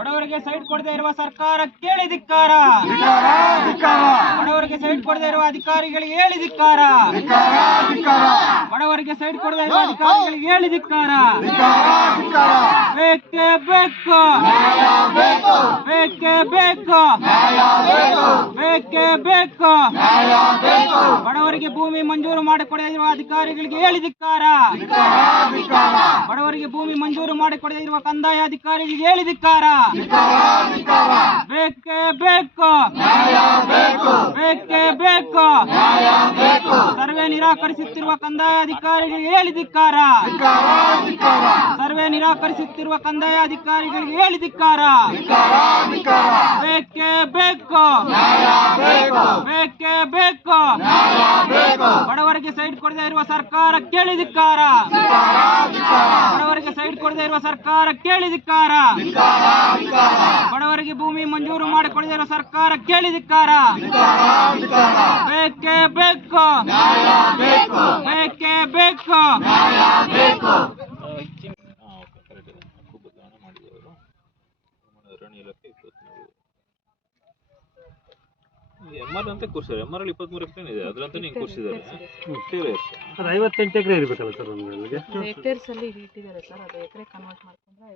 ಬಡವರಿಗೆ ಸೈಟ್ ಕೊಡದೇ ಇರುವ ಸರ್ಕಾರ ಕೇಳಿ ಧಿಕ್ಕಾರ. ಬಡವರಿಗೆ ಸೈಟ್ ಕೊಡದೇ ಇರುವ ಅಧಿಕಾರಿಗಳಿಗೆ ಹೇಳಿ ಧಿಕ್ಕಾರ. ಬಡವರಿಗೆ ಸೈಟ್ ಕೊಡದೇ ಇರುವ ಅಧಿಕಾರಿಗಳಿಗೆ ಹೇಳಿ ಧಿಕ್ಕಾರ. ಬೇಕೇ ಬೇಕು, ಬೇಕೇ ಬೇಕು, ಬೇಕೇ ಬೇಕು. ಬಡವರಿಗೆ ಭೂಮಿ ಮಂಜೂರು ಮಾಡಿಕೊಡದೇ ಇರುವ ಅಧಿಕಾರಿಗಳಿಗೆ ಹೇಳಿ ಧಿಕ್ಕಾರ. ಬಡವರಿಗೆ ಭೂಮಿ ಮಂಜೂರು ಮಾಡಿಕೊಡದೇ ಇರುವ ಕಂದಾಯ ಅಧಿಕಾರಿಗಳಿಗೆ ಹೇಳಿ ಧಿಕ್ಕಾರ. ಬೇಕೇ ಬೇಕು, ಬೇಕೇ ಬೇಕು. ಸರ್ವೆ ನಿರಾಕರಿಸುತ್ತಿರುವ ಕಂದಾಯ ಅಧಿಕಾರಿಗಳಿಗೆ ಹೇಳಿ ಧಿಕ್ಕಾರ. ಸರ್ವೆ ನಿರಾಕರಿಸುತ್ತಿರುವ ಕಂದಾಯ ಅಧಿಕಾರಿಗಳಿಗೆ ಹೇಳಿ ಧಿಕ್ಕಾರ. ಬೇಕೇ ಬೇಕು, ಬೇಕೇ ಬೇಕು. ಬಡವರಿಗೆ ಸೈಟ್ ಕೊಡದೇ ಇರುವ ಸರ್ಕಾರ ಕೇಳಿ ಧಿಕ್ಕಾರ. ಬಡವರಿಗೆ ಸೈಟ್ ಕೊಡದೇ ಇರುವ ಸರ್ಕಾರ ಕೇಳಿ ಧಿಕ್ಕಾರ. ಬಡವರಿಗೆ ಭೂಮಿ ಮಂಜೂರು ಮಾಡಿಕೊಡದೇ ಇರುವ ಸರ್ಕಾರ ಕೇಳಿ ಧಿಕ್ಕಾರ. ಬೇಕೇ ಬೇಕು, ಬೇಕೇ ಬೇಕು. ಎಂಆರ್ ಅಂತ ಕೂರಿಸಿದ್ದಾರೆ. ಎಂಆರ್ ಅಲ್ಲಿ 23 ಎಕರೆ ಇದೆ, ಅದ್ರಂತ ನೀವು ಕೂರಿಸಿದ್ದಾರೆ. 58 ಎಕರೆ ಇರಬೇಕಲ್ಲ ಸರ್ ಒಂದು ಹೆಕ್ಟೇರ್ಸ್ ಅಲ್ಲಿ ಇಟ್ಟಿದ್ದಾರೆ ಸರ್. ಅದು ಎಕರೆ ಕನ್ವರ್ಟ್ ಮಾಡ್ಕೊಂಡ್ರೆ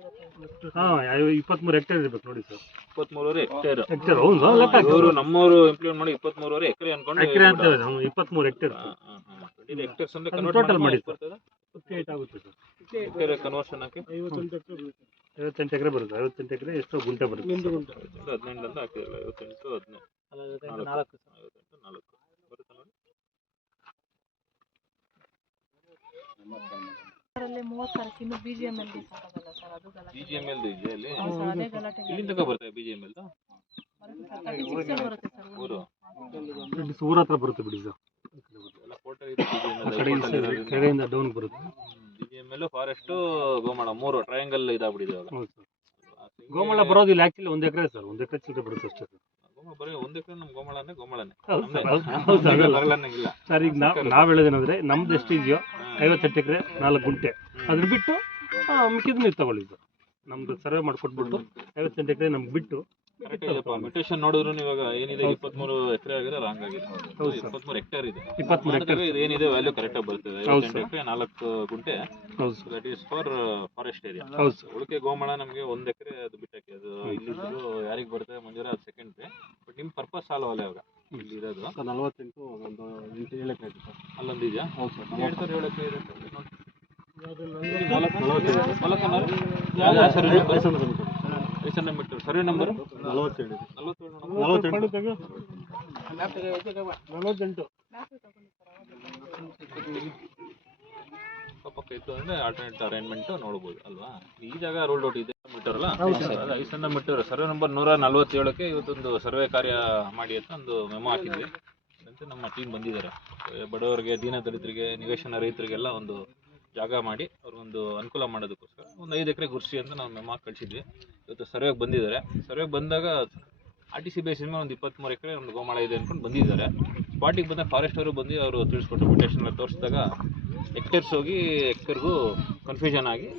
23 ಹೆಕ್ಟೇರ್ ಇರಬೇಕು ನೋಡಿ ಸರ್. 23 ಹೆಕ್ಟೇರ್. ಹೆಕ್ಟೇರ್ ಹೌದು ಲೆಕ್ಕ ಇವರು ನಮ್ಮವರು ಇಂಪ್ಲಿಮೆಂಟ್ ಮಾಡಿ 23 ಎಕರೆ ಅನ್ಕೊಂಡು ಎಕರೆ ಅಂತ 23 ಹೆಕ್ಟೇರ್ ಹೆಕ್ಟೇರ್ಸ್ ಅಂದ್ರೆ ಟೋಟಲ್ ಮಾಡಿ ಬರ್ತದೆ 58 ಆಗುತ್ತೆ ಸರ್. ಹೆಕ್ಟೇರ್ ಕನ್ವರ್ಷನ್ ಹಾಕಿ 58 ಎಕರೆ ಬರುತ್ತೆ. 58 ಎಕರೆ ಎಷ್ಟು ಗುಂಟೆ ಬರುತ್ತೆ? 18 ಅಂತ ಹಾಕಿಲ್ಲ. 58 15 4 ಬರುತ್ತೆ ನೋಡಿ. ಅದರಲ್ಲಿ 30 ಇನ್ನು BGML ಗೆ ಸಾಕಾಗಲ್ಲ ಸರ್. ಅದು ಗಲಾಟೆ. BGML ಇದೆ ಅಲ್ಲಿ. ಅದೇ ಗಲಾಟೆ. ಇಲ್ಲಿ ತನಕ ಬರುತ್ತೆ BGML. 36 ಬರುತ್ತೆ ಸರ್. ಊರು ಊರ ಹತ್ರ ಬರುತ್ತೆ ಬಿಡಿ ಸರ್. ಎಲ್ಲ ಫೋಟೋ ಇದೆ BGML. ಕೆರೆಯಿಂದ ಡೌನ್ ಬರುತ್ತೆ. BGML ಫಾರೆಸ್ಟ್ ಗೋಮಾಳ 3 ಟ್ರಯಾಂಗಲ್ ಇದಾಗ್ಬಿಟ್ಟಿದೆ ಇವಾಗ. ಹೌದು ಸರ್. ಗೋಮಾಳ ಬರೋದಿಲ್ಲ ಆಕ್ಚುಲಿ 1 ಎಕರೆ ಸರ್. 1 ಎಕರೆ ಚಿಲ್ಲರೆ ಬರುತ್ತೆ ಅಷ್ಟೇ ಸರ್. ಬರೀ 1 ಎಕರೆ ನಮ್ಮ ಗೋಮಾಳನೇ ಗೋಮಾಳನೇ ಇಲ್ಲ ಸರ್. ಈಗ ನಾವ್ ಹೇಳೋದೇನಂದ್ರೆ ನಮ್ದು ಎಷ್ಟು ಇದೆಯೋ 58 ಎಕರೆ 4 ಗುಂಟೆ ಅದ್ರ ಬಿಟ್ಟು ಮಿಕ್ಕಿದ್ ನೀವು ತಗೊಳ್ಳಿ ಸರ್. ನಮ್ದು ಸರ್ವೆ ಮಾಡ್ಕೊಟ್ಬಿಟ್ಟು 58 ಎಕರೆ ನಮ್ಗೆ ಬಿಟ್ಟು ಮ್ಯೂಟೇಷನ್ ನೋಡಿದ್ರು ಇವಾಗ ಏನಿದೆ 23 ಎಕರೆ ಆಗಿದೆ ರಾಂಗ್ ಆಗಿದೆ. 23 ಹೆಕ್ಟೇರ್ ಇದೆ. 23 ಎಕರೆ ಇದು ಏನಿದೆ ವ್ಯಾಲ್ಯೂ ಕರೆಕ್ಟ್ ಆಗಿ ಬರ್ತದೆ. 58 ಎಕರೆ 4 ಗುಂಟೆ. That is for forest area. ಉಳಿಕೆ ಗೋಮಾಳ ನಮಗೆ 1 ಎಕರೆ ಅದು ಬಿಟ್ಟಕ್ಕೆ ಅದು ಇಲ್ಲಿದ್ದು ಯಾರಿಗೆ ಬರುತ್ತೆ ಮಂಜೂರ ಅದು ಸೆಕೆಂಡ್ರಿ. ಬಟ್ ನಿಮ್ ಪರ್ಪಸ್ ಸಾಲ್ವ್ ಅಲ್ಲ ಇವಾಗ ಇಲ್ಲಿ ಇರೋದು 48 ಒಂದು 7 ಎಕರೆ ಇದೆ ಸರ್. ಅಲ್ಲೊಂದು ಇದೆಯಾ? ಹೌದು ಸರ್. 7 ಎಕರೆ ಇದೆ. ಸರ್ವೆ ನಂಬರ್ 47 ಪಕ್ಕ ಇತ್ತು ಅಂದ್ರೆ ಆಲ್ಟರ್ನೇಟ್ ಅರೇಂಜ್ಮೆಂಟ್ ನೋಡ್ಬೋದು ಅಲ್ವಾ. ಈ ಜಾಗ ರೋಲ್ಡ್ ಔಟ್ ಇದೆ ಮೀಟರ್ ಅಲ್ಲ, 500 ಮೀಟರ್. ಸರ್ವೆ ನಂಬರ್ 147ಕ್ಕೆ ಇವತ್ತೊಂದು ಸರ್ವೆ ಕಾರ್ಯ ಮಾಡಿ ಅಂತ ಒಂದು ಮೆಮೊ ಹಾಕಿದ್ವಿ. ಅಂತ ನಮ್ಮ ಟೀಮ್ ಬಂದಿದ್ದಾರೆ. ಬಡವರಿಗೆ, ದೀನ ದಲಿತರಿಗೆ, ನಿವೇಶನ ರೈತರಿಗೆಲ್ಲ ಒಂದು ಜಾಗ ಮಾಡಿ ಅವ್ರಿಗೊಂದು ಅನುಕೂಲ ಮಾಡೋದಕ್ಕೋಸ್ಕರ ಒಂದು 5 ಎಕರೆ ಗುರ್ಸಿ ಅಂತ ನಾವು ಮೆಮೊ ಕಳಿಸಿದ್ವಿ. ಇವತ್ತು ಸರ್ವೆಗೆ ಬಂದಿದ್ದಾರೆ. ಸರ್ವೆಗೆ ಬಂದಾಗ RTC ಬೇಸಿನ ಮೇಲೆ ಒಂದು 23 ಎಕರೆ ಒಂದು ಗೋಮಾಳ ಇದೆ ಅಂದ್ಕೊಂಡು ಬಂದಿದ್ದಾರೆ. ಸ್ಪಾಟಿಗೆ ಬಂದಾಗ ಫಾರೆಸ್ಟ್ ಅವರು ಬಂದು ಅವರು ತಿಳಿಸ್ಕೊಟ್ಟು ಮ್ಯೂಟೇಷನ್ ತೋರಿಸಿದಾಗ ಹೆಕ್ಟೇರ್ಸ್ ಹೋಗಿ ಹೆಕ್ಟೇರ್ಗೂ ಕನ್ಫ್ಯೂಷನ್ ಆಗಿ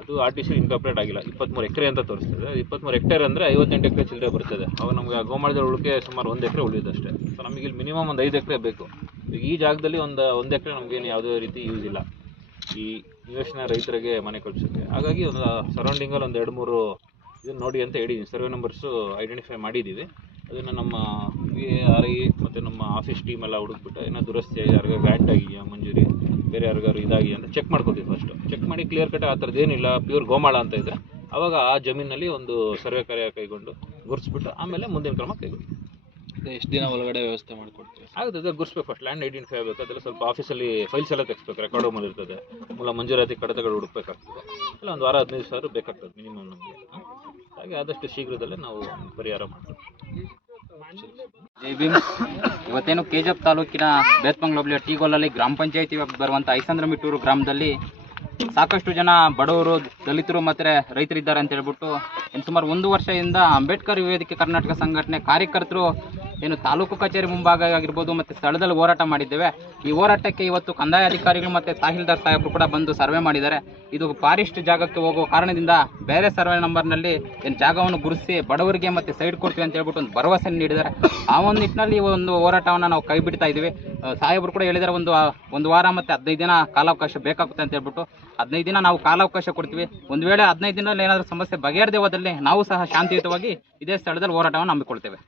ಅದು RTC ಇನ್ಕಾರ್ಪೊರೇಟ್ ಆಗಿಲ್ಲ. 23 ಎಕರೆ ಅಂತ ತೋರಿಸ್ತದೆ. 23 ಹೆಕ್ಟೇರ್ ಅಂದರೆ 58 ಎಕರೆ ಚಿಲ್ಲರೆ ಬರ್ತದೆ. ಅವಾಗ ನಮಗೆ ಆ ಗೋಮಾಳದ ಉಳಿಕೆ ಸುಮಾರು 1 ಎಕರೆ ಉಳಿದಷ್ಟೇ. ಸೊ ನಮಗೆ ಇಲ್ಲಿ ಮಿನಿಮಮ್ ಒಂದು 5 ಎಕರೆ ಬೇಕು. ಈ ಜಾಗದಲ್ಲಿ ಒಂದು ಎಕರೆ ನಮಗೇನು ಯಾವುದೇ ರೀತಿ ಯೂಸ್ ಇಲ್ಲ ಈ ನಿವೇಶನ ರೈತರಿಗೆ ಮನೆ ಕಳಿಸೋಕ್ಕೆ. ಹಾಗಾಗಿ ಒಂದು ಸರೌಂಡಿಂಗಲ್ಲಿ ಒಂದು 2-3 ಇದನ್ನು ನೋಡಿ ಅಂತ ಹೇಳಿದ್ದೀನಿ. ಸರ್ವೆ ನಂಬರ್ಸು ಐಡೆಂಟಿಫೈ ಮಾಡಿದ್ದೀವಿ. ಅದನ್ನು ನಮ್ಮ VARI ಮತ್ತು ನಮ್ಮ ಆಫೀಸ್ ಟೀಮ್ ಎಲ್ಲ ಹುಡುಕ್ಬಿಟ್ಟು ಏನೋ ದುರಸ್ತಿ ಯಾರಿಗಾರು ಗ್ರ್ಯಾಂಟ್ ಆಗಿದೆಯಾ, ಮಂಜೂರಿ ಬೇರೆ ಯಾರಿಗಾರು ಇದಾಗಿ ಅಂತ ಚೆಕ್ ಮಾಡ್ಕೋತೀವಿ. ಫಸ್ಟು ಚೆಕ್ ಮಾಡಿ ಕ್ಲಿಯರ್ ಕಟ್ ಆ ಥರದ್ದು ಏನಿಲ್ಲ, ಪ್ಯೂರ್ ಗೋಮಾಳ ಅಂತ ಇದ್ದರೆ ಆವಾಗ ಆ ಜಮೀನಲ್ಲಿ ಒಂದು ಸರ್ವೆ ಕಾರ್ಯ ಕೈಗೊಂಡು ಗುರ್ಸ್ಬಿಟ್ಟು ಆಮೇಲೆ ಮುಂದಿನ ಕ್ರಮ ಕೈಗೊಂಡು. ಎಷ್ಟು ದಿನ ಒಳಗಡೆ ವ್ಯವಸ್ಥೆ ಮಾಡಿಕೊಡ್ತೀವಿ? ಆಗುತ್ತೆ, ಅದು ಗುರ್ಸ್ಬೇಕು. ಫಸ್ಟ್ ಲ್ಯಾಂಡ್ ಐಡೆಂಟಿಫೈ ಆಗಬೇಕು. ಅದೆಲ್ಲ ಸ್ವಲ್ಪ ಆಫೀಸಲ್ಲಿ ಫೈಲ್ಸ್ ಎಲ್ಲ ತೆಗಿಸ್ಬೇಕು. ರೆಕಾರ್ಡ್ ರೂಮಲ್ಲಿ ಇರ್ತದೆ. ಮೂಲ ಮಂಜೂರಾತಿ ಕಡತಗಳು ಹುಡುಕ್ಬೇಕಾಗ್ತದೆ. ಇಲ್ಲ ಒಂದು ವಾರ 15 ಸಾವಿರ ಬೇಕಾಗ್ತದೆ ಮಿನಿಮಮ್ ನಮಗೆ. ಹಾಗೆ ಆದಷ್ಟು ಶೀಘ್ರದಲ್ಲೇ ನಾವು ಪರಿಹಾರ ಮಾಡ್ತೀವಿ. ಜೈ ಭೀಮ್. ಇವತ್ತೇನು ಕೆಜಪ್ ತಾಲೂಕಿನ ಬೇತ್ಮಂಗ್ಲ ಹೋಬಳಿಯ ಟೀಗೋಲಲ್ಲಿ ಗ್ರಾಮ ಪಂಚಾಯತಿ ಬರುವಂಥ 500 ಮೀಟೂರು ಗ್ರಾಮದಲ್ಲಿ ಸಾಕಷ್ಟು ಜನ ಬಡವರು, ದಲಿತರು ಮತ್ತು ರೈತರಿದ್ದಾರೆ ಅಂತ ಹೇಳ್ಬಿಟ್ಟು ಸುಮಾರು 1 ವರ್ಷದಿಂದ ಅಂಬೇಡ್ಕರ್ ವೇದಿಕೆ ಕರ್ನಾಟಕ ಸಂಘಟನೆ ಕಾರ್ಯಕರ್ತರು ಏನು ತಾಲೂಕು ಕಚೇರಿ ಮುಂಭಾಗ ಆಗಿರ್ಬೋದು ಮತ್ತು ಸ್ಥಳದಲ್ಲಿ ಹೋರಾಟ ಮಾಡಿದ್ದೇವೆ. ಈ ಹೋರಾಟಕ್ಕೆ ಇವತ್ತು ಕಂದಾಯ ಅಧಿಕಾರಿಗಳು ಮತ್ತು ತಹಸೀಲ್ದಾರ್ ಸಾಹೇಬರು ಕೂಡ ಬಂದು ಸರ್ವೆ ಮಾಡಿದ್ದಾರೆ. ಇದು ಫಾರೆಸ್ಟ್ ಜಾಗಕ್ಕೆ ಹೋಗುವ ಕಾರಣದಿಂದ ಬೇರೆ ಸರ್ವೆ ನಂಬರ್ನಲ್ಲಿ ಏನು ಜಾಗವನ್ನು ಗುರುತಿಸಿ ಬಡವರಿಗೆ ಮತ್ತು ಸೈಡ್ ಕೊಡ್ತೀವಿ ಅಂತ ಹೇಳ್ಬಿಟ್ಟು ಒಂದು ಭರವಸೆ ನೀಡಿದ್ದಾರೆ. ಆ ಒಂದು ನಿಟ್ಟಿನಲ್ಲಿ ಒಂದು ಹೋರಾಟವನ್ನು ನಾವು ಕೈ ಬಿಡ್ತಾ ಇದ್ದೀವಿ. ಸಾಹೇಬರು ಕೂಡ ಹೇಳಿದ್ದಾರೆ ಒಂದು ವಾರ ಮತ್ತು 15 ದಿನ ಕಾಲಾವಕಾಶ ಬೇಕಾಗುತ್ತೆ ಅಂತ ಹೇಳ್ಬಿಟ್ಟು 15 ದಿನ ನಾವು ಕಾಲಾವಕಾಶ ಕೊಡ್ತೀವಿ. ಒಂದು ವೇಳೆ 15 ದಿನದಲ್ಲಿ ಏನಾದರೂ ಸಮಸ್ಯೆ ಬಗೆಹರದೇ ಹೋದಲ್ಲಿ ನಾವು ಸಹ ಶಾಂತಿಯುತವಾಗಿ ಇದೇ ಸ್ಥಳದಲ್ಲಿ ಹೋರಾಟವನ್ನು ಹಮ್ಮಿಕೊಳ್ತೇವೆ.